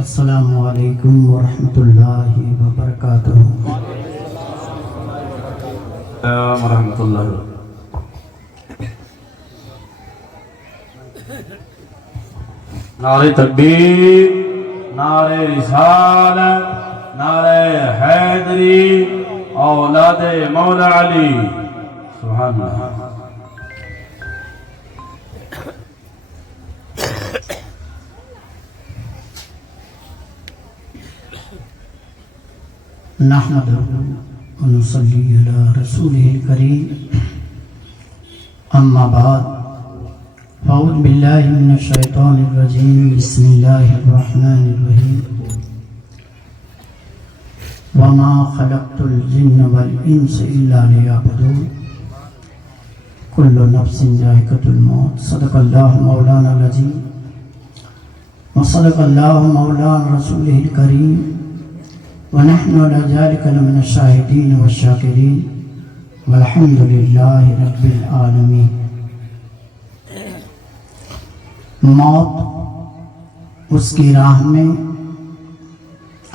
السلام علیکم ورحمۃ اللہ وبرکاتہ۔ السلام ورحمۃ اللہ۔ نعرہ تکبیر، نعرہ رسالت، نعرہ حیدری، اولاد مولا علی، سبحان اللہ۔ نحمدہ ونصلی علی رسولہ الکریم، اما بعد، اعوذ باللہ من الشیطان الرجیم، بسم اللہ الرحمن الرحیم۔ وما خلقت الجن والانس الا لیعبدون، کل نفس ذائقۃ الموت، صدق اللہ مولانا العظیم وصدق اللہ مولانا رسولہ الکریم، ونحن على ذلك لمن الشاهدين والشاكرين والحمد لله رب العالمين۔ موت اس کی راہ میں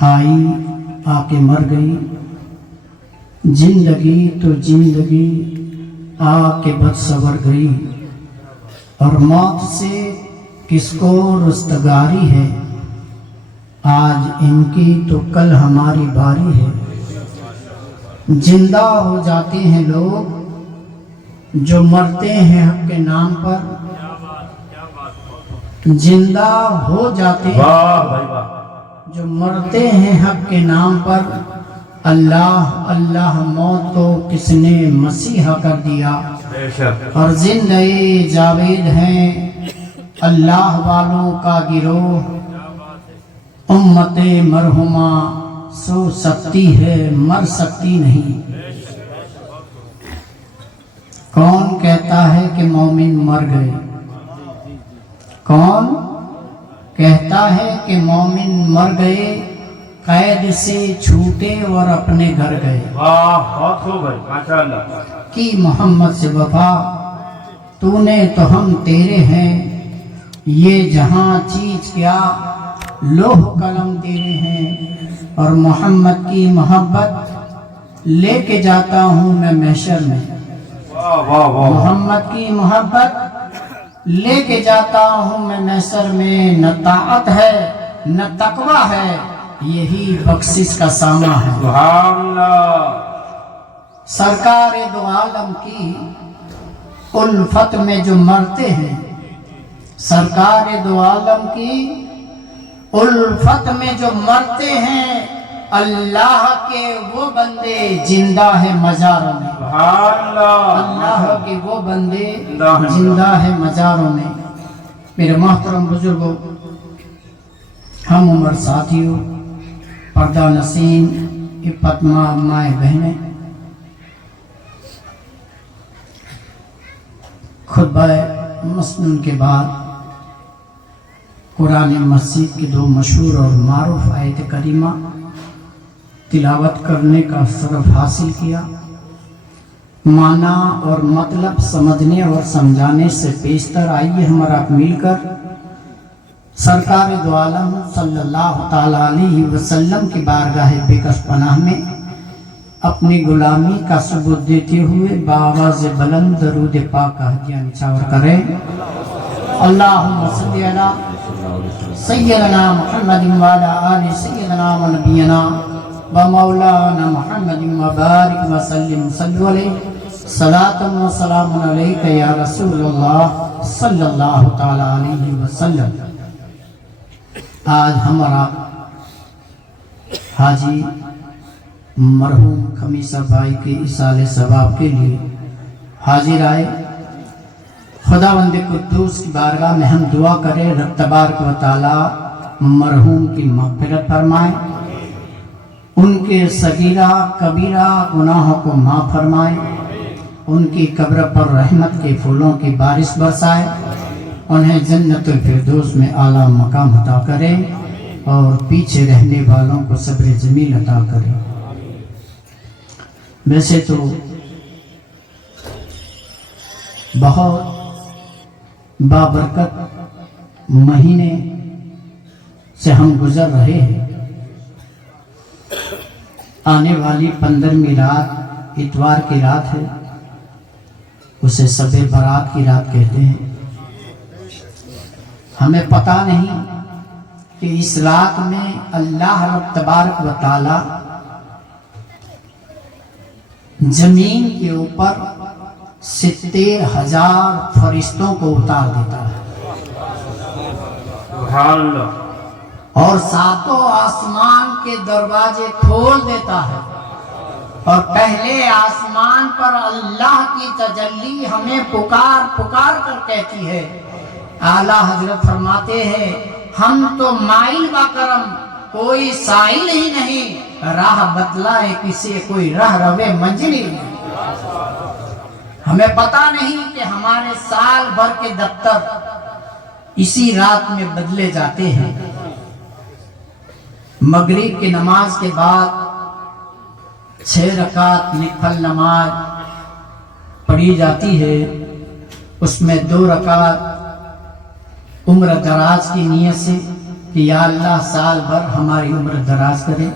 آئی، آ کے مر گئی، زندگی تو زندگی آ کے بد سور گئی، اور موت سے کس کو رستگاری ہے، آج ان کی تو کل ہماری باری ہے۔ زندہ ہو جاتے ہیں لوگ جو مرتے ہیں حق کے نام پر، زندہ ہو جاتے ہیں جو مرتے ہیں حق کے نام پر۔ اللہ اللہ موت کو کس نے مسیحا کر دیا، اور زندہ جاوید ہیں اللہ والوں کا گروہ۔ امت مرحومہ سو سکتی ہے مر سکتی نہیں۔ کون کہتا ہے کہ مومن مر گئے؟ کون کہتا ہے کہ مومن مر گئے؟ قید سے چھوٹے اور اپنے گھر گئے۔ بہت خوب ہے، ماشاءاللہ۔ کی محمد سے وفا، تو نے تو ہم تیرے ہیں، یہ جہاں چیز کیا لوح قلم تیرے ہیں، اور محمد کی محبت لے کے جاتا ہوں میں محشر میں۔ محمد کی محبت لے کے جاتا ہوں میں محشر میں، نہ طاعت ہے نہ تقویٰ ہے، یہی بخشش کا ساما ہے۔ سبحان اللہ۔ سرکار دو عالم کی الفت میں جو مرتے ہیں، سرکار دو عالم کی الفت میں جو مرتے ہیں، اللہ کے وہ بندے زندہ ہے مزاروں میں۔ اللہ کے وہ بندے زندہ ہے مزاروں میں۔ میرے محترم بزرگوں، ہم عمر ساتھیوں، پردہ نشین، عفت مائیں بہنیں، خطبہ مسنون کے بعد قرآن مجید کی دو مشہور اور معروف آیت کریمہ تلاوت کرنے کا شرف حاصل کیا۔ معنی اور مطلب سمجھنے اور سمجھانے سے پیشتر آئیے ہمارا مل کر سرکار دو عالم صلی اللہ تعالی علیہ وسلم کی بارگاہ بکش پناہ میں اپنی غلامی کا ثبوت دیتے ہوئے بآواز بلند درود پاک کا ہدیہ نچھاور کریں۔ اللہم صلی علی سیدنا محمد وعلی آل سیدنا و نبینا و مولانا محمد وبارک وسلم، صلو علیہ صلاۃ و سلام علیک یا رسول اللہ صلی اللہ تعالی علیہ وسلم۔ آج ہمارا حاجی مرحوم خمیسہ بھائی کے اصال ثواب کے لیے حاضر آئے۔ خداوند قدوس کی بارگاہ میں ہم دعا کریں، رب تبارک و تعالی مرحوم کی مغفرت فرمائے، ان کے صغیرہ کبیرہ گناہوں کو معاف فرمائے، ان کی قبر پر رحمت کے پھولوں کی بارش برسائے، انہیں جنت الفردوس میں اعلیٰ مقام عطا کرے، اور پیچھے رہنے والوں کو صبر جمیل عطا کرے۔ ویسے تو بہت بابرکت مہینے سے ہم گزر رہے ہیں۔ آنے والی 15ویں رات اتوار کی رات ہے، اسے شب برات کی رات کہتے ہیں۔ ہمیں پتہ نہیں کہ اس رات میں اللہ رب تبارک و تعالی زمین کے اوپر 70,000 فرشتوں کو اتار دیتا ہے سبحان اللہ، اور 7 آسمان کے دروازے کھول دیتا ہے، اور پہلے آسمان پر اللہ کی تجلی ہمیں پکار پکار کر کہتی ہے۔ اعلیٰ حضرت فرماتے ہیں ہم تو مائل با کرم، کوئی سائل ہی نہیں، راہ بتلائے کسی کوئی راہ روے منزل ہی نہیں۔ ہمیں پتہ نہیں کہ ہمارے سال بھر کے دفتر اسی رات میں بدلے جاتے ہیں۔ مغرب کی نماز کے بعد 6 رکعت نفل نماز پڑھی جاتی ہے، اس میں 2 رکعت عمر دراز کی نیت سے کہ یا اللہ سال بھر ہماری عمر دراز کرے،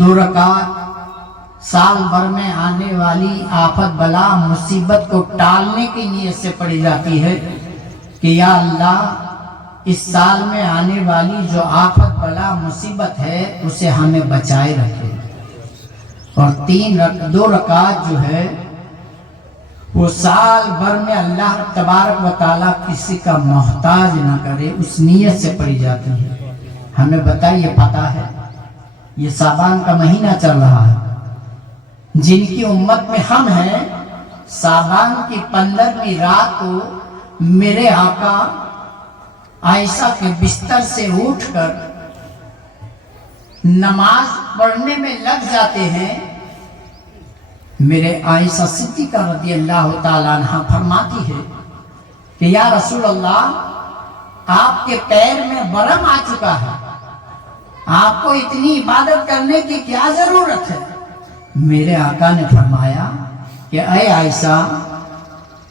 2 رکعت سال بھر میں آنے والی آفت بلا مصیبت کو ٹالنے کی نیت سے پڑھی جاتی ہے کہ یا اللہ اس سال میں آنے والی جو آفت بلا مصیبت ہے اسے ہمیں بچائے رکھے، اور 2 رکعت جو ہے وہ سال بھر میں اللہ تبارک و تعالیٰ کسی کا محتاج نہ کرے، اس نیت سے پڑھی جاتی ہے۔ ہمیں بتائیے پتہ ہے یہ شعبان کا مہینہ چل رہا ہے، جن کی امت میں ہم ہیں، شعبان کی 15ویں رات کو میرے آقا عائشہ کے بستر سے اٹھ کر نماز پڑھنے میں لگ جاتے ہیں۔ میرے عائشہ صدیقہ رضی اللہ تعالیٰ عنہ فرماتی ہے کہ یا رسول اللہ آپ کے پیر میں ورم آ چکا ہے، آپ کو اتنی عبادت کرنے کی کیا ضرورت ہے؟ میرے آقا نے فرمایا کہ اے عائشہ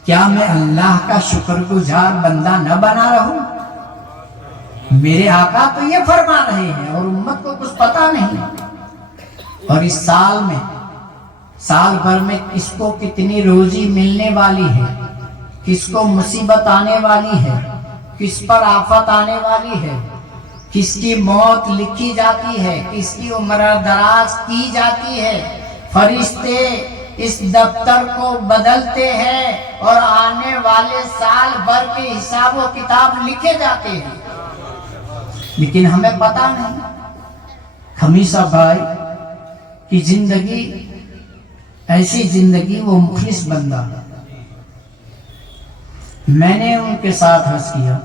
کیا میں اللہ کا شکر گزار بندہ نہ بنا رہوں؟ میرے آقا تو یہ فرما رہے ہیں اور امت کو کچھ پتہ نہیں۔ اور اس سال بھر میں کس کو کتنی روزی ملنے والی ہے، کس کو مصیبت آنے والی ہے، کس پر آفت آنے والی ہے، کس کی موت لکھی جاتی ہے، کس کی عمر دراز کی جاتی ہے، فرشتے اس دفتر کو بدلتے ہیں اور آنے والے سال بھر کے حساب و کتاب لکھے جاتے ہیں، لیکن ہمیں پتہ نہیں۔ خمیسہ بھائی کی زندگی ایسی زندگی، وہ مخلص بندہ، میں نے ان کے ساتھ حج کیا،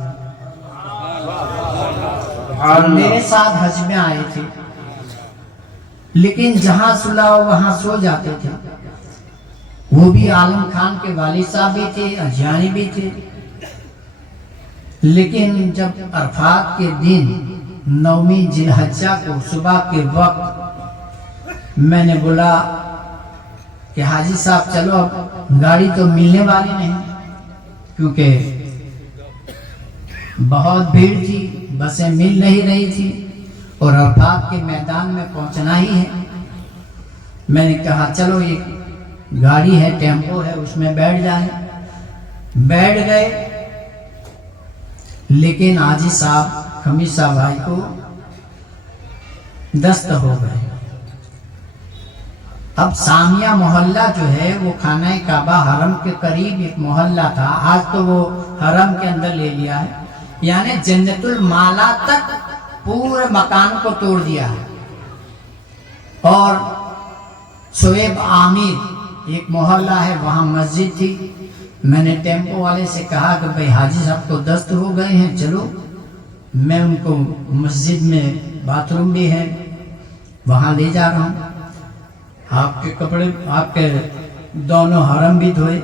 میرے ساتھ حج میں آئے تھے، لیکن جہاں سلا وہاں سو جاتے تھے۔ وہ بھی عالم خان کے والد صاحب بھی تھے، اجیانی بھی تھے، لیکن جب عرفات کے دن 9ویں ذی الحجہ کو صبح کے وقت میں نے بولا کہ حاجی صاحب چلو اب گاڑی تو ملنے والی نہیں، کیونکہ بہت بھیڑ تھی، بسیں مل نہیں رہی تھی اور عرفات کے میدان میں پہنچنا ہی ہے۔ میں نے کہا چلو یہ گاڑی ہے، ٹیمپو ہے، اس میں بیٹھ جائیں۔ بیٹھ گئے، لیکن حاجی صاحب خمیسہ بھائی کو دست ہو گئے۔ اب سامیہ محلہ جو ہے وہ خانہ کعبہ حرم کے قریب ایک محلہ تھا، آج تو وہ حرم کے اندر لے لیا ہے، یعنی جنت المالا تک پورے مکان کو توڑ دیا ہے۔ اور شعیب عامر ایک محلہ ہے، وہاں مسجد تھی۔ میں نے ٹیمپو والے سے کہا کہ بھئی حاجی صاحب کو دست ہو گئے ہیں، چلو میں ان کو مسجد میں باتھ روم بھی ہے وہاں لے جا رہا ہوں، آپ کے کپڑے، آپ کے دونوں حرم بھی دھوئے،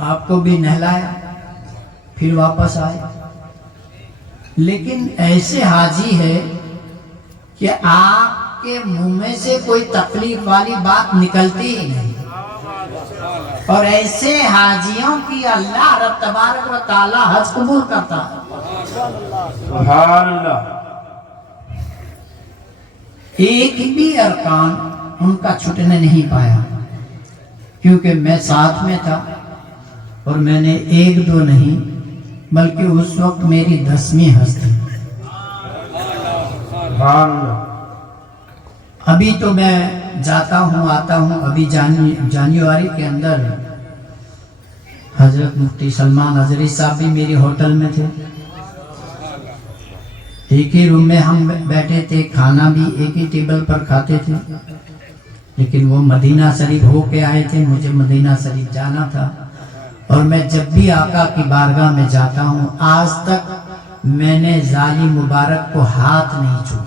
آپ کو بھی نہلایا، پھر واپس آئے۔ لیکن ایسے حاجی ہے کہ آپ کے منہ میں سے کوئی تکلیف والی بات نکلتی ہی نہیں، اور ایسے حاجیوں کی اللہ رب تبارک و تعالی حج قبول کرتا ہے۔ سبحان اللہ۔ ایک بھی ارکان ان کا چھٹنے نہیں پایا، کیونکہ میں ساتھ میں تھا اور میں نے ایک دو نہیں بلکہ اس وقت میری 10ویں حج تھی۔ سبحان اللہ۔ ابھی تو میں جاتا ہوں آتا ہوں، ابھی جانیواری کے اندر حضرت مفتی سلمان اظہری صاحب بھی میری ہوٹل میں تھے، ایک ہی روم میں ہم بیٹھے تھے، کھانا بھی ایک ہی ٹیبل پر کھاتے تھے، لیکن وہ مدینہ شریف ہو کے آئے تھے، مجھے مدینہ شریف جانا تھا، اور میں جب بھی آقا کی بارگاہ میں جاتا ہوں آج تک میں نے ظالی مبارک کو ہاتھ نہیں چھوا،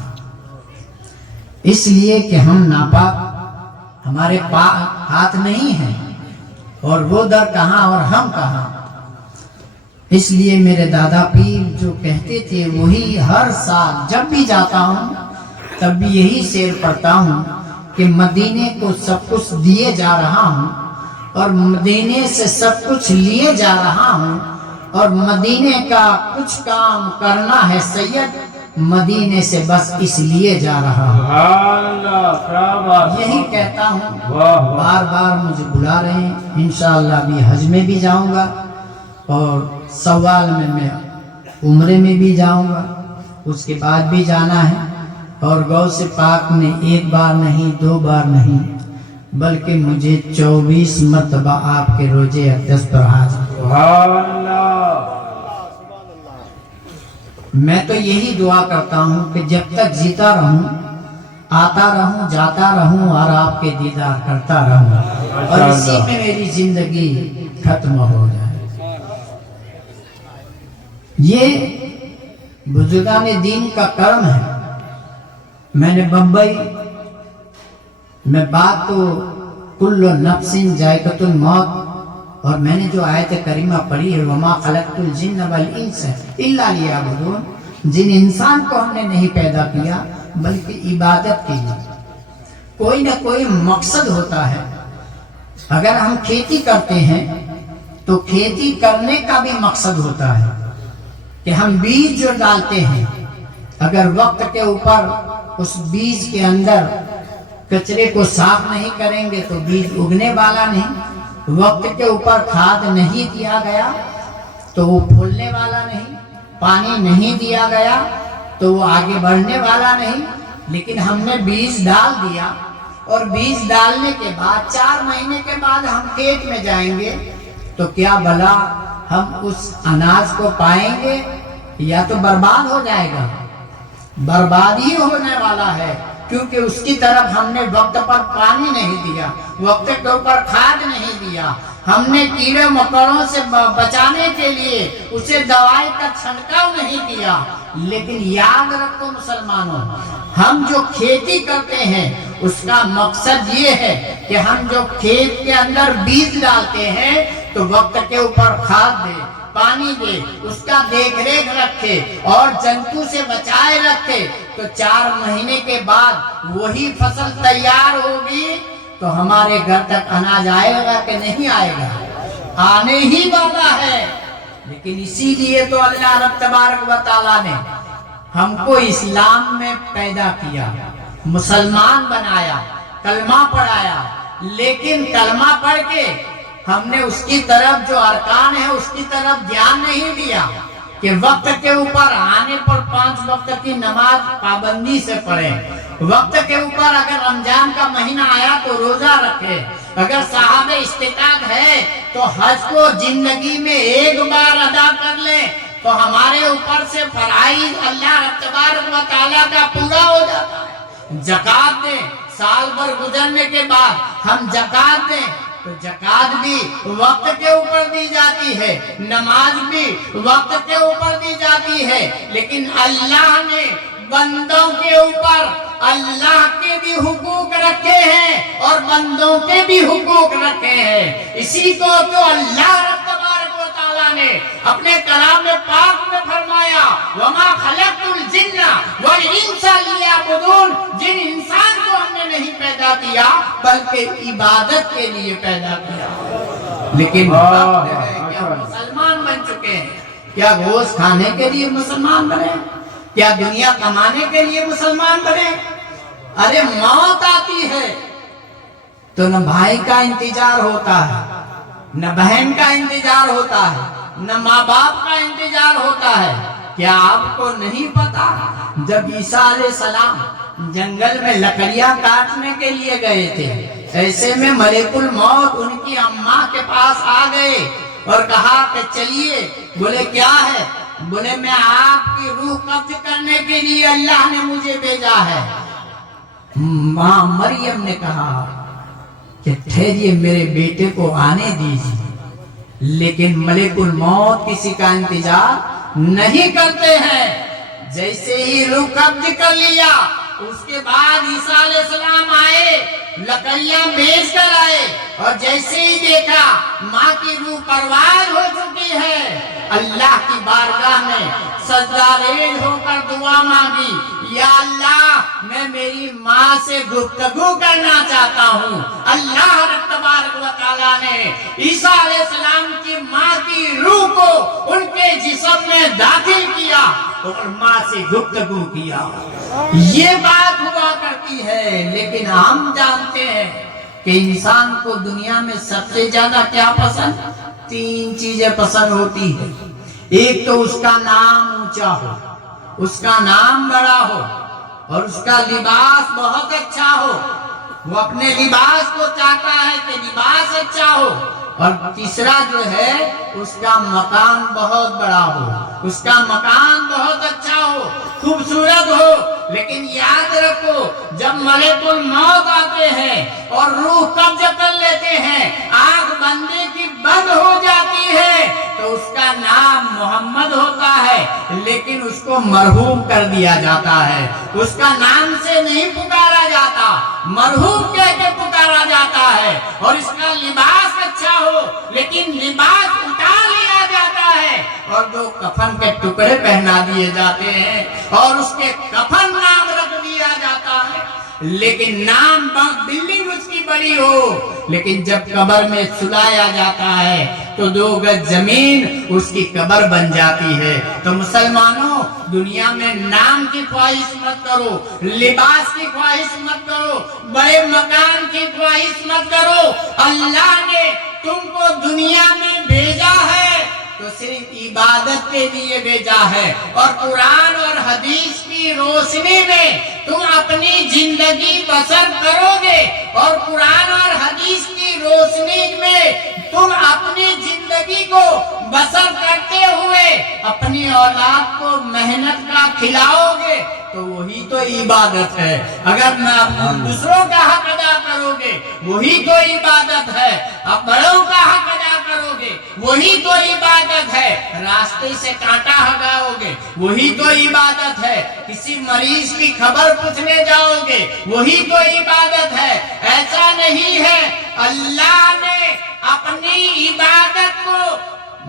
اس لیے کہ ہم ناپاک، ہمارے پاک ہاتھ نہیں ہیں، اور وہ در کہاں اور ہم کہاں۔ اس لیے میرے دادا پیر جو کہتے تھے وہی ہر سال جب بھی جاتا ہوں تب بھی یہی شعر پڑھتا ہوں کہ مدینے کو سب کچھ دیے جا رہا ہوں اور مدینے سے سب کچھ لیے جا رہا ہوں، اور مدینے کا کچھ کام کرنا ہے سید، مدینے سے بس اس لیے جا رہا ہوں۔ سبحان اللہ، کیا بات، یہی کہتا ہوں، واہ واہ۔ بار بار مجھے بلا رہے ہیں، انشاءاللہ ابھی حج میں بھی جاؤں گا اور سوال میں عمرے میں بھی جاؤں گا، اس کے بعد بھی جانا ہے، اور غوث پاک نے ایک بار نہیں 2 بار نہیں بلکہ مجھے 24 مرتبہ آپ کے روزے اقدس پر حاضر۔ سبحان اللہ۔ میں تو یہی دعا کرتا ہوں کہ جب تک جیتا رہوں، آتا رہوں، جاتا رہوں اور آپ کے دیدار کرتا رہوں، اور اسی میں میری زندگی ختم ہو جائے۔ یہ بزرگان دین کا کرم ہے۔ میں نے بمبئی میں بات تو کل نفس ذائقۃ الموت، اور میں نے جو آیت کریمہ پڑھی ہے وما خلقت الجن والانس الا لیعبدون، جن انسان کو ہم نے نہیں پیدا کیا بلکہ عبادت کے لیے، کوئی نہ کوئی مقصد ہوتا ہے۔ اگر ہم کھیتی کرتے ہیں تو کھیتی کرنے کا بھی مقصد ہوتا ہے کہ ہم بیج جو ڈالتے ہیں، اگر وقت کے اوپر اس بیج کے اندر کچرے کو صاف نہیں کریں گے تو بیج اگنے والا نہیں، وقت کے اوپر کھاد نہیں دیا گیا تو وہ پھولنے والا نہیں، پانی نہیں دیا گیا تو وہ آگے بڑھنے والا نہیں۔ لیکن ہم نے بیج ڈال دیا، اور بیج ڈالنے کے بعد 4 مہینے کے بعد ہم کھیت میں جائیں گے تو کیا بھلا ہم اس اناج کو پائیں گے یا تو برباد ہو جائے گا؟ برباد ہی ہونے والا ہے، کیونکہ اس کی طرف ہم نے وقت پر پانی نہیں دیا، وقت کے اوپر کھاد نہیں دیا، ہم نے کیڑے مکوڑوں سے بچانے کے لیے اسے دوائی کا چھڑکاؤ نہیں کیا۔ لیکن یاد رکھو مسلمانوں، ہم جو کھیتی کرتے ہیں اس کا مقصد یہ ہے کہ ہم جو کھیت کے اندر بیج ڈالتے ہیں تو وقت کے اوپر کھاد دے، پانی دے، اس کا دیکھ ریکھ رکھے اور جنتو سے بچائے رکھے، تو 4 مہینے کے بعد وہی فصل تیار ہوگی تو ہمارے گھر تک اناج آئے گا کہ نہیں آئے گا؟ آنے ہی والا ہے۔ لیکن اسی لیے تو اللہ رب تبارک و تعالیٰ نے ہم کو اسلام میں پیدا کیا، مسلمان بنایا، کلمہ پڑھایا، لیکن کلمہ پڑھ کے ہم نے اس کی طرف جو ارکان ہے اس کی طرف دھیان نہیں دیا کہ وقت کے اوپر آنے پر 5 وقت کی نماز پابندی سے پڑھیں، وقت کے اوپر اگر رمضان کا مہینہ آیا تو روزہ رکھے، اگر صاحب استطاعت ہے تو حج کو زندگی میں ایک بار ادا کر لیں تو ہمارے اوپر سے فرائض اللہ تبارک و تعالیٰ کا پورا ہو جاتا ہے۔ زکوٰۃ دیں، سال بھر گزرنے کے بعد ہم زکوٰۃ دیں تو زکوٰۃ بھی وقت کے اوپر دی جاتی ہے، نماز بھی وقت کے اوپر دی جاتی ہے، لیکن اللہ نے بندوں کے اوپر اللہ کے بھی حقوق رکھے ہیں اور بندوں کے بھی حقوق رکھے ہیں۔ اسی کو تو اللہ رب تبارک و تعالیٰ نے اپنے کلام پاک میں فرمایا وَمَا خَلَقْتُ الْجِنَّ وَالْإِنسَ لِيَعْبُدُونَ، جن انسان کو ہم نے نہیں پیدا کیا بلکہ عبادت کے لیے پیدا کیا۔ لیکن وقت ہے کہ ہم مسلمان بن چکے ہیں، کیا گوشت کھانے کے لیے مسلمان بنے؟ کیا دنیا کمانے کے لیے مسلمان بنے؟ अरे मौत आती है तो न भाई का इंतजार होता है, न बहन का इंतजार होता है, न माँ बाप का इंतजार होता है। क्या आपको नहीं पता जब ईसा अलैहिस्सलाम जंगल में लकड़ियां काटने के लिए गए थे, ऐसे में मलेकुल मौत उनकी अम्मा के पास आ गए और कहा कि चलिए। बोले क्या है? बोले मैं आपकी रूह कब्ज करने के लिए अल्लाह ने मुझे भेजा है। माँ मरियम ने कहा कि ठहरिए, मेरे बेटे को आने दीजिए। लेकिन मलेकुल मौत किसी का इंतजार नहीं करते हैं। जैसे ही रूह कब्ज कर लिया, उसके बाद ईसा अलैहिस्सलाम आए, लकड़ियां बेच कर आए, और जैसे ही देखा माँ की रूह परवाज हो चुकी है, अल्लाह की बारगाह में सजदारेज होकर दुआ मांगी, या अल्लाह मैं मेरी माँ से गुफ्तगू करना चाहता हूँ। अल्लाह तबारक व तआला ने ईसा अलैहिस्सलाम की माँ की रूह को उनके जिस्म में दाखिल किया और माँ से गुफ्तगू किया। ये बात हुआ करती है। लेकिन हम जानते हैं कि इंसान को दुनिया में सबसे ज्यादा क्या पसंद? 3 चीजें पसंद होती है। एक तो उसका नाम ऊंचा हो, उसका नाम बड़ा हो, और उसका लिबास बहुत अच्छा हो। वो अपने लिबास को चाहता है कि लिबास अच्छा हो। और तीसरा जो है, उसका मकान बहुत बड़ा हो, उसका मकान बहुत अच्छा हो, खूबसूरत हो। लेकिन याद रखो, जब मलेकुल मौत आते हैं और रूह कब्ज कर लेते हैं, आंख बंदे की बंद हो जाती है, तो उसका नाम मोहम्मद होता है, लेकिन उसको मरहूम कर दिया जाता है। उसका नाम से नहीं पुकारा जाता, मरहूम कह के पुकारा जाता है। और इसका लिबास अच्छा हो, लेकिन लिबास उतार लिया जाता है और 2 कफन के टुकड़े पहना दिए जाते हैं और उसके कफन नाम रख दिया जाता है। लेकिन नाम बिल्डिंग उसकी बड़ी हो, लेकिन जब कब्र में सुलाया जाता है तो 2 गज जमीन उसकी कब्र बन जाती है। तो मुसलमानों, दुनिया में नाम की ख्वाहिश मत करो, लिबास की ख्वाहिश मत करो, बड़े मकान की ख्वाहिश मत करो। अल्लाह ने तुमको दुनिया में भेजा है तो सिर्फ इबादत के लिए भेजा है। और कुरान और हदीस की रोशनी में तुम अपनी जिंदगी बसर करोगे, और कुरान और हदीस की रोशनी में तुम अपनी जिंदगी को बसर करते हुए अपनी औलाद को मेहनत का खिलाओगे, तो वही तो इबादत है। अगर दूसरों का हक अदा करोगे, वही तो इबादत है। अब बड़ों का हक अदा करोगे, वही तो इबादत है। रास्ते से कांटा हटाओगे, वही तो इबादत है। किसी मरीज की खबर पूछने जाओगे, वही तो इबादत है। ऐसा नहीं है, अल्लाह ने अपनी इबादत को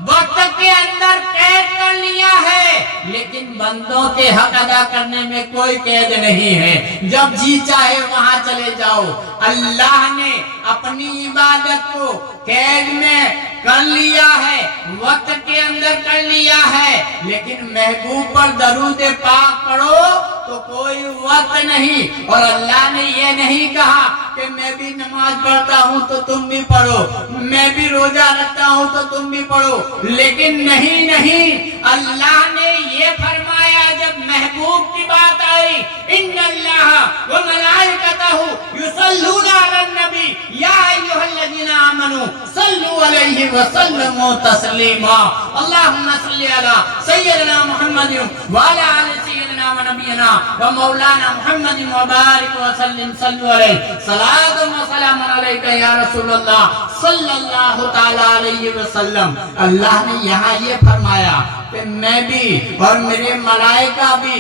वक्त के अंदर कैद कर लिया है, लेकिन बंदों के हक अदा करने में कोई कैद नहीं है। जब जी चाहे वहां चले जाओ। अल्लाह ने अपनी इबादत को कैद में कर लिया है, वक्त के अंदर कर लिया है, लेकिन महबूब पर दरूद पाक पढ़ो तो कोई वक्त नहीं। और अल्लाह ने ये नहीं कहा कि मैं भी नमाज पढ़ता हूँ तो तुम भी पढ़ो, मैं भी रोजा रखता हूँ तो तुम भी पढ़ो। लेकिन नहीं, अल्लाह ने ये फरमाया जब महबूब की बात आई, इन्नल्लाह व मलाइकतहु युसल्लूना अलन नबी या अय्युहल्लज़ीना आमनू सल्लू अलैहि व सल्लिमू तस्लीमा। अल्लाहुम्मा सल्लि अला सय्यिदना मुहम्मदिन व अला आलि सय्यिदना व नबियना व मौलाना मुहम्मदिन व बारिक व सल्लिम सल्लु अलैहि सलातु व सलामुन अलैका या रसूलल्लाह सल्लल्लाहु तआला अलैहि वसल्लम। अल्लाह ने यहाँ ये फरमाया कि मैं भी और मेरे मलाइका भी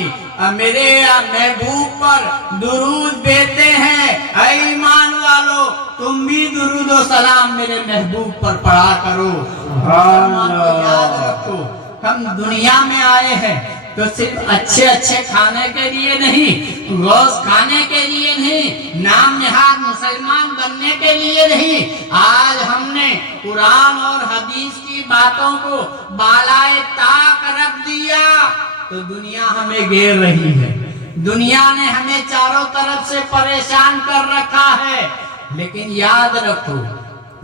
मेरे महबूब पर दुरूद भेजते हैं। ऐ ईमान वालों, तुम भी दुरूद और सलाम मेरे महबूब पर पढ़ा करो। याद रखो, हम दुनिया में आए हैं तो सिर्फ अच्छे खाने के लिए नहीं, रोज खाने के लिए नहीं, नाम निहाद मुसलमान बनने के लिए नहीं। आज हमने कुरान और हदीस की बातों को बालाए ताक रख दिया तो दुनिया हमें घेर रही है, दुनिया ने हमें चारों तरफ से परेशान कर रखा है। लेकिन याद रखो,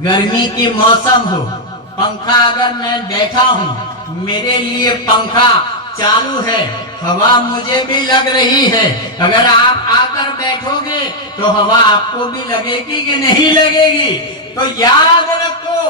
गर्मी की मौसम हो, पंखा अगर मैं बैठा हूँ, मेरे लिए पंखा चालू है, हवा मुझे भी लग रही है। अगर आप आकर बैठोगे तो हवा आपको भी लगेगी कि नहीं लगेगी? तो याद रखो,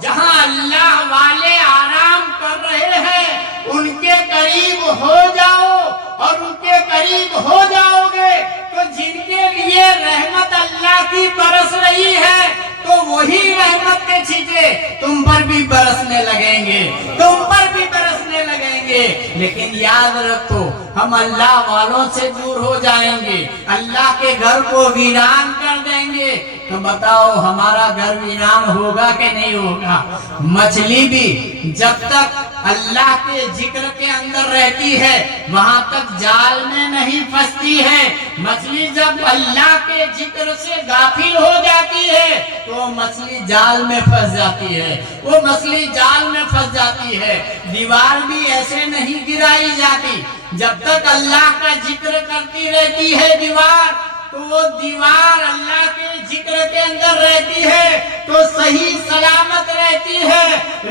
जहां अल्लाह वाले आराम कर रहे हैं उनके करीब हो जाओ, और उनके करीब हो जाओगे तो जिनके लिए रहमत अल्लाह की बरस रही है तो वही रहमत के छींटे तुम पर भी बरसने लगेंगे, तुम पर भी बरसने लगेंगे। लेकिन याद रखो, हम अल्लाह वालों से दूर हो जाएंगे, अल्लाह के घर को वीरान कर देंगे, तो बताओ हमारा घर वीरान होगा कि नहीं होगा? मछली भी जब तक अल्लाह के जिक्र के अंदर रहती है वहां तक जाल में नहीं फंसती है। मछली जब अल्लाह के जिक्र से गाफिल हो जाती है तो मछली जाल में फंस जाती है, वो मछली जाल में फंस जाती है। दीवार भी ऐसे नहीं गिराई जाती, जब तक अल्लाह का जिक्र करती रहती है दीवार, तो वो दीवार अल्लाह के जिक्र के अंदर रहती है तो सही सलामत रहती है।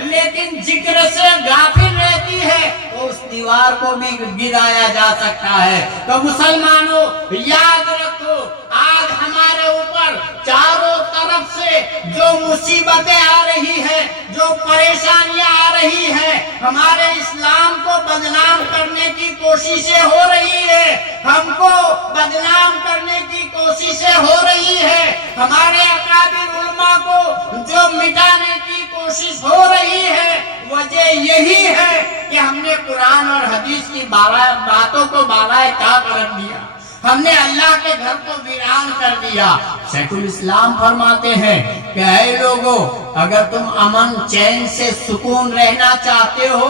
लेकिन जिक्र से गाफिल रहती है तो उस दीवार को भी गिराया जा सकता है। तो मुसलमानों याद रखो, आज हमारे ऊपर चारों तरफ से जो मुसीबतें आ रही है, जो परेशानियां आ रही है, हमारे इस्लाम को बदनाम करने की कोशिशें हो रही है, हमको बदनाम करने की कोशिशें हो रही है, हमारे अकाबिर उलमा को जो मिटाने की कोशिश हो रही है, वजह यही है कि हमने कुरान और हदीस की बातों को बालाए ताक रख दिया, हमने अल्लाह के घर को वीरान कर दिया। शेखुल इस्लाम फरमाते हैं कि ऐ लोगों, अगर तुम अमन चैन से सुकून रहना चाहते हो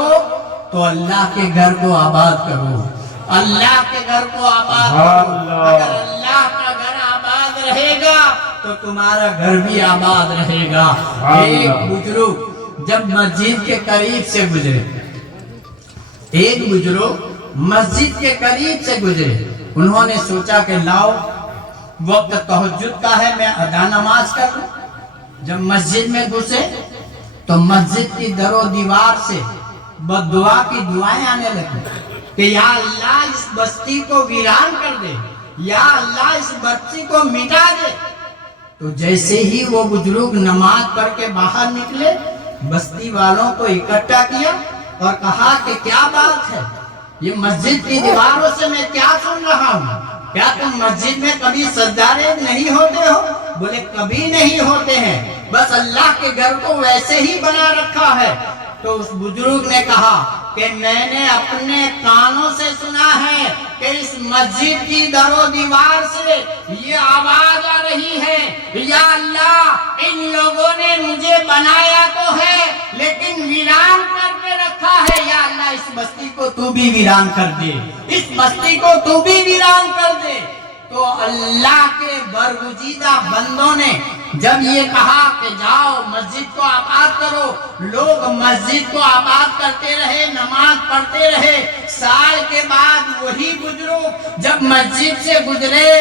तो अल्लाह के घर को आबाद करो, अल्लाह के घर को आबाद करो। अगर अल्लाह का घर आबाद रहेगा तो तुम्हारा घर भी आबाद रहेगा। एक बुजुर्ग जब मस्जिद के करीब से गुजरे, एक बुजुर्ग मस्जिद के करीब से गुजरे, उन्होंने सोचा कि लाओ वक्त तहज्जुद का है, मैं अदा नमाज कर लूं। जब मस्जिद में घुसे तो मस्जिद की दरो दीवार से बद्दुआ की दुआएं आने लगी कि या अल्लाह इस बस्ती को वीरान कर दे, या अल्लाह इस बस्ती को मिटा दे। तो जैसे ही वो बुजुर्ग नमाज पढ़ के बाहर निकले, बस्ती वालों को इकट्ठा किया और कहा कि क्या बात है, ये मस्जिद की दीवारों से मैं क्या सुन रहा हूँ, क्या तुम मस्जिद में कभी सजदारे नहीं होते हो? बोले कभी नहीं होते हैं, बस अल्लाह के घर को वैसे ही बना रखा है। तो उस बुजुर्ग ने कहा कि मैंने अपने कानों से सुना है कि इस मस्जिद की दरो दीवार से ये आवाज आ रही है, या अल्लाह इन लोगों ने मुझे बनाया तो है लेकिन वीरान करके रखा है, या अल्लाह इस बस्ती को तू भी वीरान कर दे, इस बस्ती को तू भी वीरान कर दे। तो अल्लाह के बरगुजीदा बंदों ने जब ये कहा कि जाओ मस्जिद को आबाद करो, लोग मस्जिद को आबाद करते रहे, नमाज पढ़ते रहे। साल के बाद वही बुजुर्ग जब मस्जिद से गुजरे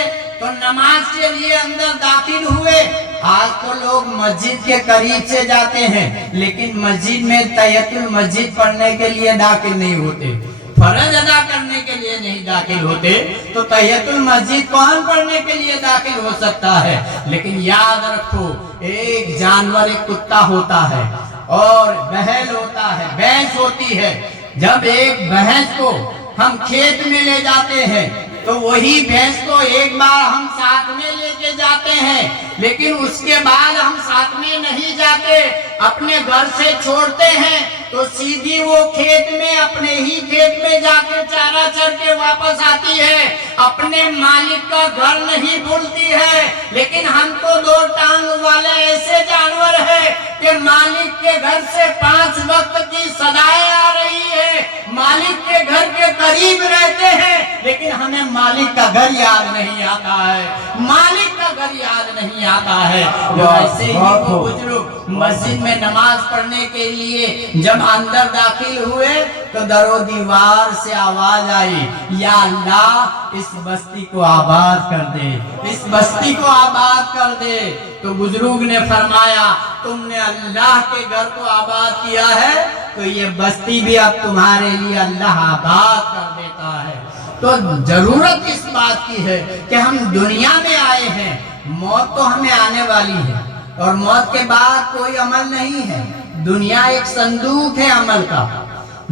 तो नमाज के लिए अंदर दाखिल हुए। आज तो लोग मस्जिद के करीब से जाते हैं, लेकिन मस्जिद में तहियतुल मस्जिद पढ़ने के लिए दाखिल नहीं होते, फर्ज अदा करने के लिए नहीं दाखिल होते। तो तहियतुल मस्जिद कौन पढ़ने के लिए दाखिल हो सकता है? लेकिन याद रखो, एक जानवर, एक कुत्ता होता है और बैल होता है, भैंस होती है। जब एक भैंस को हम खेत में ले जाते हैं तो वही भैंस को एक बार हम साथ में लेके जाते हैं, लेकिन उसके बाद हम साथ में नहीं जाते, अपने घर से छोड़ते हैं तो सीधी वो खेत में, अपने ही खेत में जाके चारा चर के वापस आती है, अपने मालिक का घर नहीं भूलती है। लेकिन हम तो दो टांग वाले ऐसे जानवर है कि मालिक के घर से 5 वक्त की सदाएं आ रही है, मालिक के घर के करीब रहते हैं, लेकिन हमें मालिक का घर याद नहीं आता है, मालिक का घर याद नहीं नहीं आता है। वैसे ही वो बुजुर्ग मस्जिद में नमाज पढ़ने के लिए जब अंदर दाखिल हुए तो दरो दीवार से आवाज आई, या अल्लाह इस बस्ती को आबाद कर दे, इस बस्ती को आबाद कर दे। तो बुजुर्ग ने फरमाया, तुमने अल्लाह के घर को आबाद किया है तो ये बस्ती भी अब तुम्हारे लिए अल्लाह आबाद कर देता है। तो जरूरत इस बात की है कि हम दुनिया में आए हैं, मौत तो हमें आने वाली है और मौत के बाद कोई अमल नहीं है। दुनिया एक संदूक है अमल का,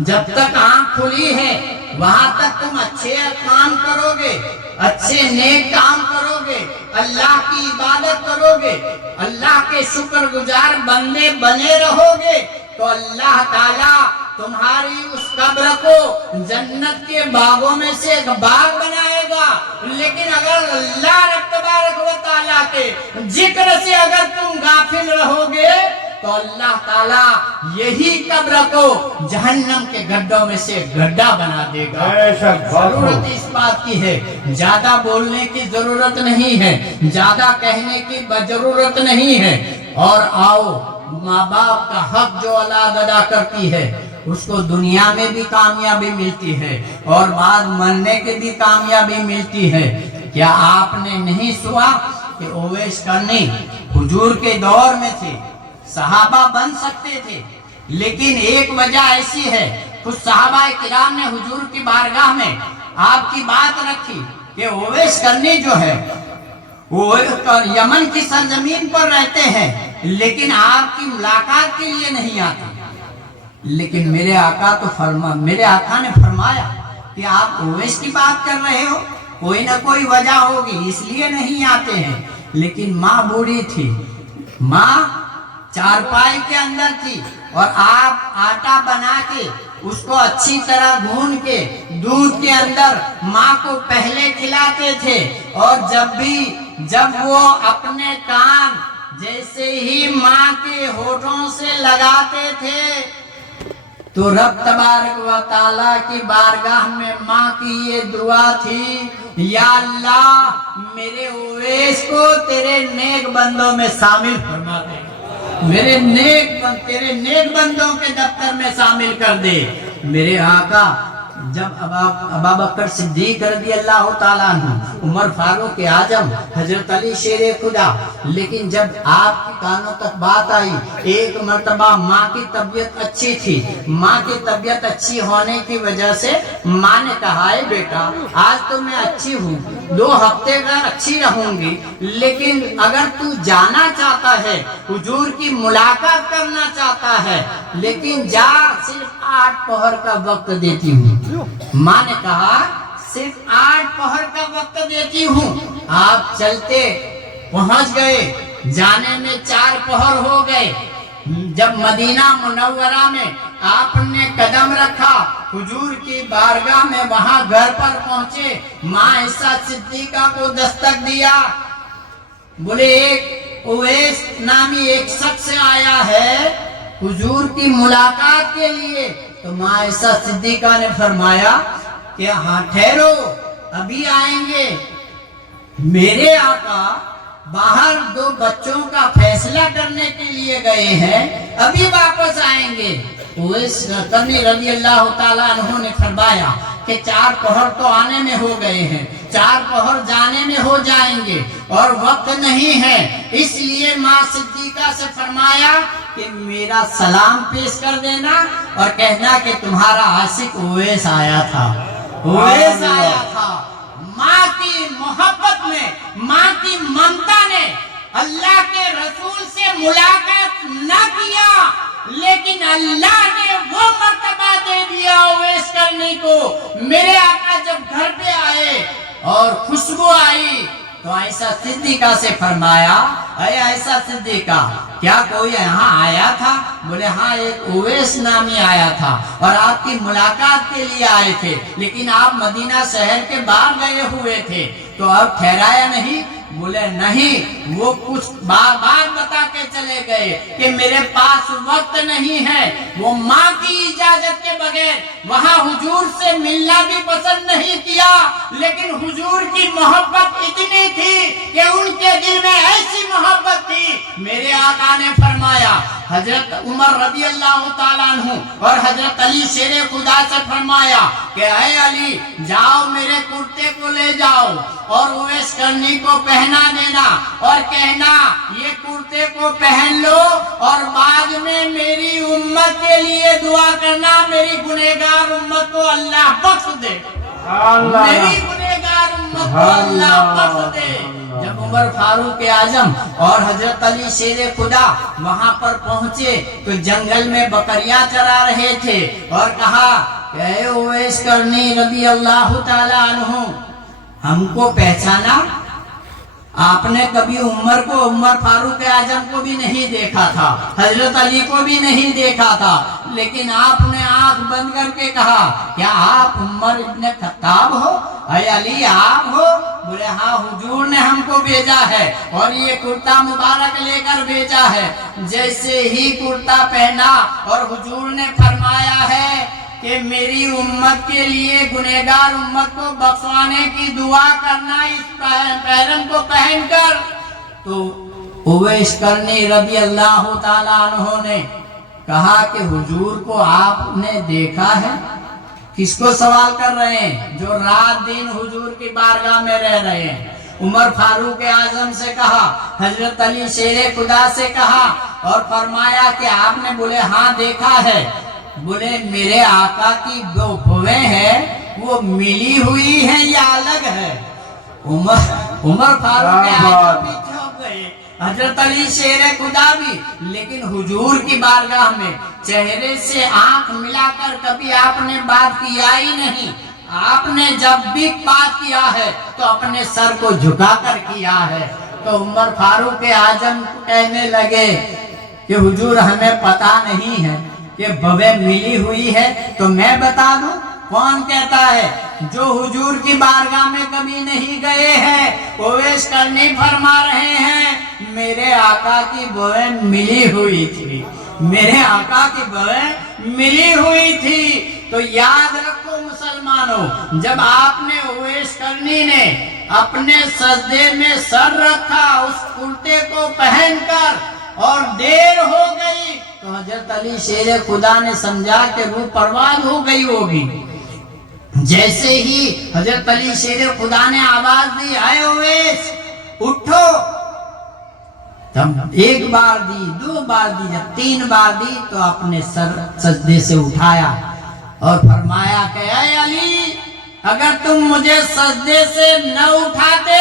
जब तक आंख खुली है वहां तक तुम अच्छे काम करोगे, अच्छे नेक काम करोगे, अल्लाह की इबादत करोगे, अल्लाह के शुक्रगुजार बंदे बने रहोगे तो अल्लाह ताला तुम्हारी उस कब्र को जन्नत के बागों में से एक बाग बनाएगा। लेकिन अगर अल्लाह तबारक व तआला के जिक्र से अगर तुम गाफिल रहोगे तो अल्लाह ताला यही कब्र को जहन्नम के गड्ढों में से गड्ढा बना देगा। जरूरत इस बात की है, ज्यादा बोलने की जरूरत नहीं है, ज्यादा कहने की जरूरत नहीं है। और आओ, माँ बाप का हक जो औलाद अदा करती है उसको दुनिया में भी कामयाबी मिलती है और बाद मरने के भी कामयाबी मिलती है। क्या आपने नहीं सुना कि ओवैस करनी हुजूर के दौर में थे, सहाबा बन सकते थे, लेकिन एक वजह ऐसी है, कुछ सहाबा किराम ने हुजूर की बारगाह में आपकी बात रखी कि ओवैस करनी जो है वो यमन की सरजमीन पर रहते हैं लेकिन आपकी मुलाकात के लिए नहीं आते। लेकिन मेरे आका ने फरमाया कि आप ओवैस की बात कर रहे हो, कोई ना कोई वजह होगी इसलिए नहीं आते हैं। लेकिन माँ बूढ़ी थी, माँ चारपाई के अंदर थी और आप आटा बना के उसको अच्छी तरह भून के दूध के अंदर माँ को पहले खिलाते थे और जब वो अपने कान जैसे ही माँ के होठों से लगाते थे तो रब तबारक व तआला की बारगाह में माँ की ये दुआ थी, या अल्लाह मेरे ओवैस को तेरे नेक बंदों में शामिल फरमा दे, तेरे नेक बंदों के दफ्तर में शामिल कर दे। मेरे आका जब अबू बकर सिद्दीक रज़ियल्लाहु ताला अन्हु, उमर फारूक आजम, हजरत अली शेरे खुदा, लेकिन जब आपके कानों तक बात आई, एक मर्तबा माँ की तबीयत अच्छी थी, माँ की तबीयत अच्छी होने की वजह से माँ ने कहा, है बेटा आज तो मैं अच्छी हूँ, 2 हफ्ते का अच्छी रहूंगी, लेकिन अगर तू जाना चाहता है, हुजूर की मुलाकात करना चाहता है, लेकिन जा, सिर्फ 8 पहर का वक्त देती हूँ। माँ ने कहा सिर्फ 8 पहर का वक्त देती हूँ। आप चलते पहुंच गए, जाने में 4 पहर हो गए। जब मदीना मुनव्वरा में आपने कदम रखा, हुजूर की बारगाह में, वहां घर पर पहुंचे, माँ आयशा सिद्दीका को दस्तक दिया, बोले एक ओवैस नामी एक शख्स आया है हुजूर की मुलाकात के लिए। तो माँ आयशा सिद्दीका ने फरमाया कि हाँ ठहरो, अभी आएंगे। मेरे आका बाहर 2 बच्चों का फैसला करने के लिए गए हैं, अभी वापस आएंगे। ओवैस करनी रज़ियल्लाहु ताला अन्हु ने फरमाया कि 4 पहर तो आने में हो गए हैं, 4 पहर जाने में हो जाएंगे और वक्त नहीं है, इसलिए माँ सिद्दीका से फरमाया कि मेरा सलाम पेश कर देना और कहना कि तुम्हारा आशिक ओवैस आया था, ओवैस आया था। माँ की मोहब्बत में, माँ की ममता ने अल्लाह के रसूल से मुलाकात न किया, लेकिन अल्लाह ने वो मर्तबा दे दिया ओवैस करनी को। मेरे आका जब घर पे आए और खुशबू आई तो आयशा सिद्दीका से फरमाया, अरे आयशा सिद्दीका क्या कोई यहाँ आया था? बोले हाँ, एक ओवैस नामी आया था और आपकी मुलाकात के लिए आए थे, लेकिन आप मदीना शहर के बाहर गए हुए थे तो अब ठहराया नहीं? बोले नहीं, वो कुछ बात बता के चले गए कि मेरे पास वक्त नहीं है। वो माँ की इजाजत के बगैर वहाँ हुजूर से मिलना भी पसंद नहीं किया, लेकिन हुजूर की मोहब्बत इतनी थी कि उनके दिल में ऐसी मोहब्बत थी। मेरे आका ने फरमाया, हजरत उमर रज़ी अल्लाह ताला अन्हु और हजरत अली शेरे खुदा से फरमाया कि ऐ अली, जाओ मेरे कुर्ते को ले जाओ और उवैस करनी को पहना देना और कहना ये कुर्ते को पहन लो और बाद में मेरी उम्मत के लिए दुआ करना, मेरी गुनहगार उम्मत को अल्लाह बख्श दे, मेरी गुनहगार उम्मत को अल्लाह बख्श दे। जब उमर फारूक आजम और हजरत अली शेरे खुदा वहां पर पहुंचे तो जंगल में बकरियां चरा रहे थे और कहा, ऐ उवैस करनी रज़ी अल्लाह ताला अन्हु, हमको पहचाना? आपने कभी उमर फारूक आजम को भी नहीं देखा था, हजरत अली को भी नहीं देखा था, लेकिन आपने आंख बंद करके कहा, क्या आप उमर इब्न खत्ताब हो? अरे अली आप हो? बोले हाँ, हुजूर ने हमको भेजा है और ये कुर्ता मुबारक लेकर भेजा है। जैसे ही कुर्ता पहना और हुजूर ने फरमाया है कि मेरी उम्मत के लिए, गुनहगार उम्मत को बख्शवाने की दुआ करना इस पहरन को पहनकर, तो उवैस करनी रज़ी अल्लाह ताला अन्हु ने कहा कि हुजूर को आपने देखा है? किसको सवाल कर रहे हैं? जो रात दिन हुजूर की बारगाह में रह रहे हैं। उमर फारूक आजम से कहा, हजरत अली शेरे खुदा से कहा और फरमाया कि आपने? बोले हाँ देखा है। बोले मेरे आका की जो भवें हैं वो मिली हुई हैं या अलग है? उमर फारूक आजम भी चौंक गए, हजरत अली शेरे खुदा भी, लेकिन हुजूर की बारगाह में चेहरे से आंख मिलाकर कभी आपने बात किया ही नहीं। आपने जब भी बात किया है तो अपने सर को झुकाकर किया है। तो उमर फारूक आजम कहने लगे कि हुजूर हमें पता नहीं है कि भवें मिली हुई है, तो मैं बता दूं? कौन कहता है? जो हुजूर की बारगाह में कभी नहीं गए हैं। उवैस करनी फरमा रहे हैं, मेरे आका की भवें मिली हुई थी, मेरे आका की भवें मिली हुई थी। तो याद रखो मुसलमानों, जब आपने उवैस करनी ने अपने सजदे में सर रखा उस कुर्ते को पहनकर और देर हो गई, तो हजरत अली शेरे खुदा ने समझा कि रूह परवान हो गई होगी। जैसे ही हजरत अली शेरे खुदा ने आवाज दी, आए उवैस उठो, तब एक बार दी, दो बार दी, जब तीन बार दी तो अपने सर सजदे से उठाया और फरमाया कि ऐ अली, अगर तुम मुझे सजदे से न उठाते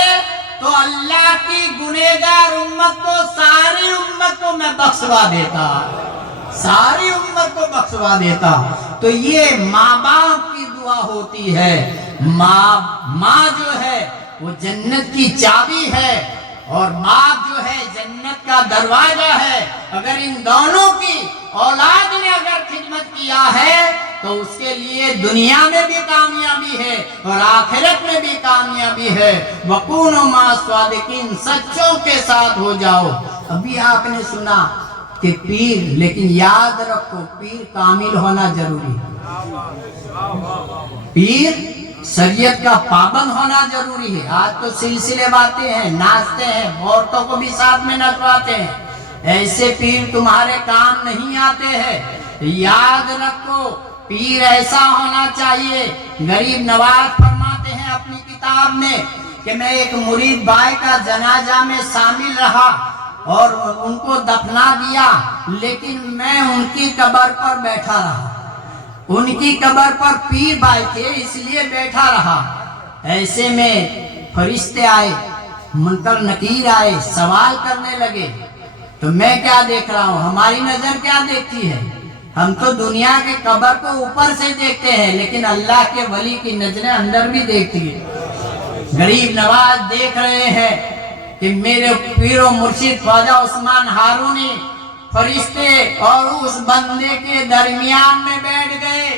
तो अल्लाह की गुनहगार उम्मत को, सारी उम्मत को मैं बख्शवा देता, सारी उम्मत को बख्शवा देता। तो ये माँ बाप की दुआ होती है। माँ जो है वो जन्नत की चाबी है और बाप जो है जन्नत का दरवाजा है। अगर इन दोनों की औलाद ने अगर खिदमत किया है तो उसके लिए दुनिया में भी कामयाबी है और आखिरत में भी कामयाबी है। वकूनो मा स्वादिकीन, सच्चों के साथ हो जाओ। अभी आपने सुना कि पीर, लेकिन याद रखो पीर कामिल होना जरूरी है। पीर शरीयत का पाबंद होना जरूरी है। आज तो सिलसिले बातें हैं, नाचते हैं, औरतों को भी साथ में नचवाते हैं। ऐसे पीर तुम्हारे काम नहीं आते हैं। याद रखो पीर ऐसा होना चाहिए। गरीब नवाज फरमाते हैं अपनी किताब में कि मैं एक मुरीद भाई का जनाजा में शामिल रहा और उनको दफना दिया, लेकिन मैं उनकी कब्र पर बैठा रहा। उनकी कब्र पर पीर भाई थे इसलिए बैठा रहा। ऐसे में फरिश्ते आए, मुनकर नकीर आए, सवाल करने लगे। तो मैं क्या देख रहा हूँ, हमारी नजर क्या देखती है? हम तो दुनिया के कब्र को ऊपर से देखते हैं, लेकिन अल्लाह के वली की नजरें अंदर भी देखती है। गरीब नवाज देख रहे हैं कि मेरे पीरो मुर्शिद ख्वाजा उस्मान हारूनी फरिश्ते और उस बंदे के दरमियान में बैठ गए।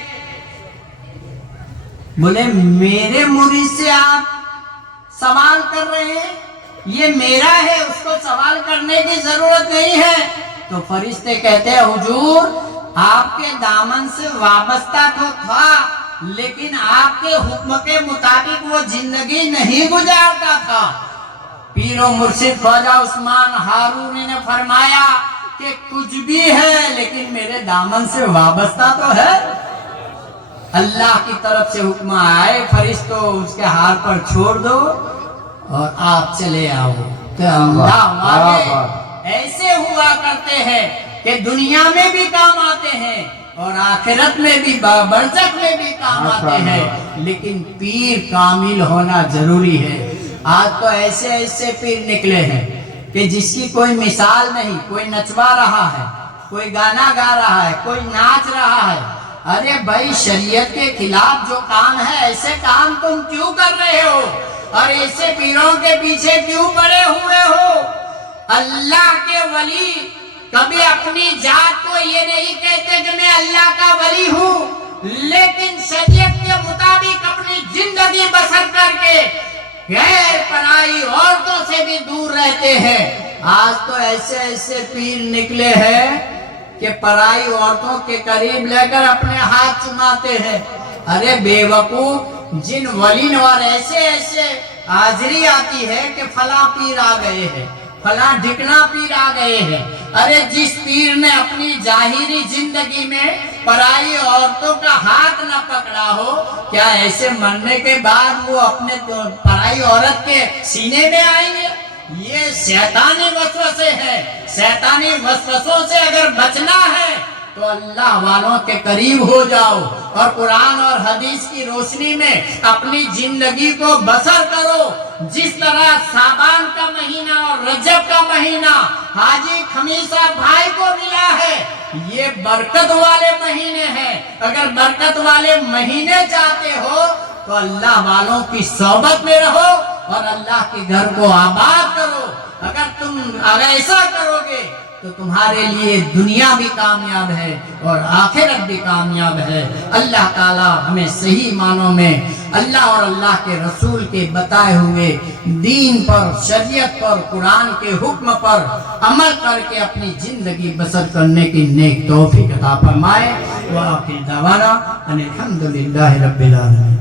बोले मेरे मुरीद से आप सवाल कर रहे हैं, ये मेरा है, उसको सवाल करने की जरूरत नहीं है। तो फरिश्ते कहते हैं हुजूर आपके दामन से वाबस्ता तो था, लेकिन आपके हुक्म के मुताबिक वो जिंदगी नहीं गुजारता था। पीर پیر و مرشد خواجہ عثمان ہارونی نے فرمایا کہ کچھ بھی ہے لیکن میرے دامن سے وابستہ تو ہے. اللہ کی طرف سے حکم آئے فرشتوں اس کے ہاتھ پر چھوڑ دو اور آپ چلے آؤ. تو اللہ والے ایسے ہوا کرتے ہیں کہ دنیا میں بھی کام آتے ہیں اور آخرت میں بھی برزخ میں بھی کام آتے ہیں. لیکن پیر کامل ہونا ضروری ہے. آج تو ایسے ایسے پیر نکلے ہیں کہ جس کی کوئی مثال نہیں. کوئی نچوا رہا ہے, کوئی گانا گا رہا ہے, کوئی ناچ رہا ہے. ارے بھائی شریعت کے خلاف جو کام ہے ایسے کام تم کیوں کر رہے ہو اور ایسے پیروں کے پیچھے کیوں پڑے ہوئے ہو؟ اللہ کے ولی کبھی اپنی ذات کو یہ نہیں کہتے کہ میں اللہ کا ولی ہوں, لیکن شریعت کے مطابق اپنی زندگی بسر کر کے غیر پرائی عورتوں سے بھی دور رہتے ہیں. آج تو ایسے ایسے پیر نکلے ہیں کہ پرائی عورتوں کے قریب لے کر اپنے ہاتھ چماتے ہیں. ارے بے وقوف, جن ولی اور ایسے ایسے حاضری آتی ہے کہ فلاں پیر آ گئے ہیں, فلاں ڈھکنا پیر آ گئے ہیں. ارے جس پیر نے اپنی ظاہری زندگی میں پرائی عورتوں کا ہاتھ نہ پکڑا ہو, کیا ایسے مرنے کے بعد وہ اپنے پرائی عورت کے سینے میں آئیں گے؟ یہ شیطانی وسوسے ہیں. شیطانی وسوسوں سے اگر بچنا ہے تو اللہ والوں کے قریب ہو جاؤ اور قرآن اور حدیث کی روشنی میں اپنی زندگی کو بسر کرو. جس طرح شعبان کا مہینہ اور رجب کا مہینہ حاجی خمیسہ بھائی کو ملا ہے, یہ برکت والے مہینے ہیں. اگر برکت والے مہینے چاہتے ہو تو اللہ والوں کی صحبت میں رہو اور اللہ کے گھر کو آباد کرو. اگر تم ایسا کرو گے تو تمہارے لیے دنیا بھی کامیاب ہے اور آخرت بھی کامیاب ہے. اللہ تعالی ہمیں صحیح معنوں میں اللہ اور اللہ کے رسول کے بتائے ہوئے دین پر, شریعت پر, قرآن کے حکم پر عمل کر کے اپنی زندگی بسر کرنے کی نیک توفیق عطا فرمائے. وآخر دعوانا ان الحمدللہ رب العالمین.